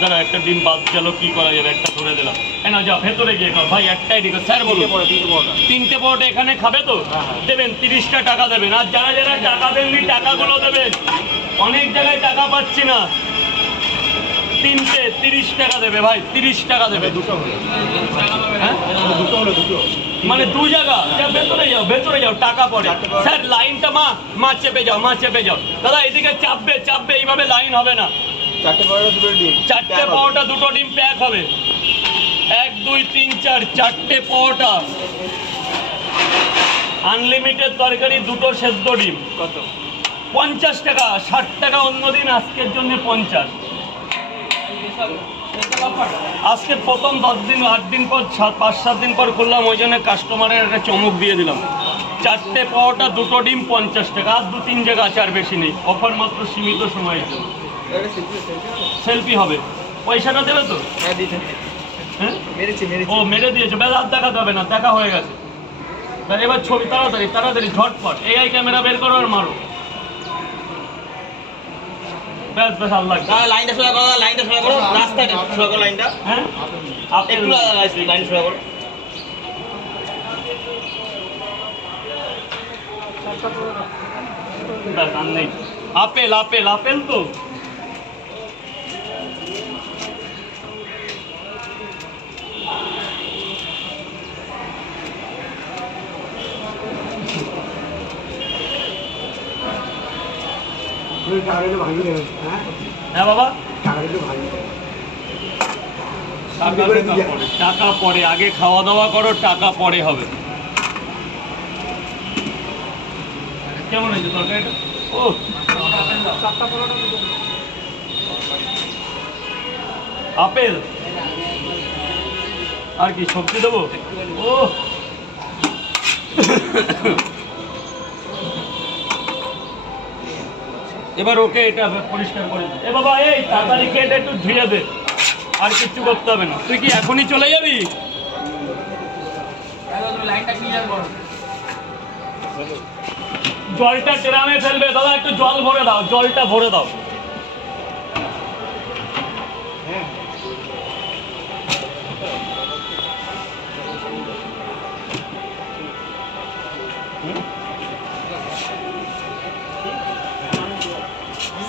দাঁড়া একটা ডিম বাদ গেল, কি করা যাবে, একটা ধরে দিলাম। না যা ভেতরে গিয়ে খাও ভাই, একটাই দিকে স্যার বলুন। তিনটে পরোটা এখানে খাবে তো দেবেন, 30টা টাকা দেবেন। আর যারা যারা টাকা দেননি টাকাগুলো দেবেন, অনেক জায়গায় টাকা পাচ্ছি না। তিনটে 30 টাকা দেবে ভাই, 30 টাকা দেবে। হ্যাঁ মানে দু জায়গা, ভেতরে যাও ভেতরে যাও, টাকা পড়ে। স্যার লাইনটা মা চেপে যাও, মা চেপে যাও। দাদা এদিকে চাপবে চাপবে, এইভাবে লাইন হবে না। চারটে পাওয়াটা দুটো ডিম প্যাক হবে। 1 2 3 4 চারটে পাওয়াটা আনলিমিটেড তরকারি, দুটো সেদ্ধ ডিম। কত? 50 টাকা। 60 টাকা অন্যদিন, আজকের জন্য 50। আজকে প্রথম 10 দিন 8 দিন পর 5-7 দিন পর করলাম, ওই জন্য কাস্টমারের একটা চমক দিয়ে দিলাম। চারটে পাওয়াটা দুটো ডিম 50 টাকা। আর 2-3 জায়গা আছে, আর বেশি নেই। অফার মাত্র সীমিত সময়ের জন্য। সেলফি হবে, পয়সাটা দেবে তো? হ্যাঁ ও মেরে দিয়েছে, ব্যাস আর দেখাতে হবে না, দেখা হয়ে গেছে। এবার ছবি তাড়াতাড়ি তাড়াতাড়ি ঝটপট, এআই ক্যামেরা বের করো আর মারো। ব্যাস ব্যাস, আল্লাহ লাইনটা সোজা করো, লাইনটা সোজা করো, রাস্তাটা সোজা করো, লাইনটা। হ্যাঁ একটু লাইন সোজা করো। ব্যাস আর নেই। আপেল আপেল আপেল তো হ্যাঁ বাবা, টাকা পরে, আগে খাওয়া দাওয়া করো, টাকা পরে হবে। কেমন হয়েছে তরকারিটা? ও আপেল আর কি সবজি দেবো? ও এবার ওকে এটা পরিষ্কার করে দে। এ বাবা এই তাড়াতাড়ি কেটে একটু ধুয়ে দে, আর কিচ্ছু করতে হবে না। তুই কি এখনই চলে যাবি? জলটা ট্রামে ফেলবে দাদা, একটু জল ভরে দাও, জলটা ভরে দাও।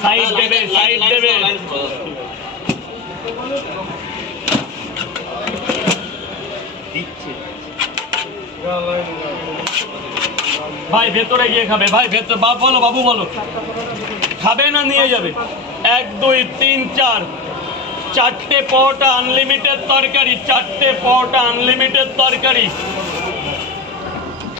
সাইড দেবে সাইড দেবে। ভাই ভেতরে গিয়ে খাবে, ভাই ভেতরে বলো, বাবু বলো খাবে না নিয়ে যাবে। 1 2 3 4 চারটে পাওয়াটা আনলিমিটেড তরকারি, চারটে পাওয়াটা আনলিমিটেড তরকারি।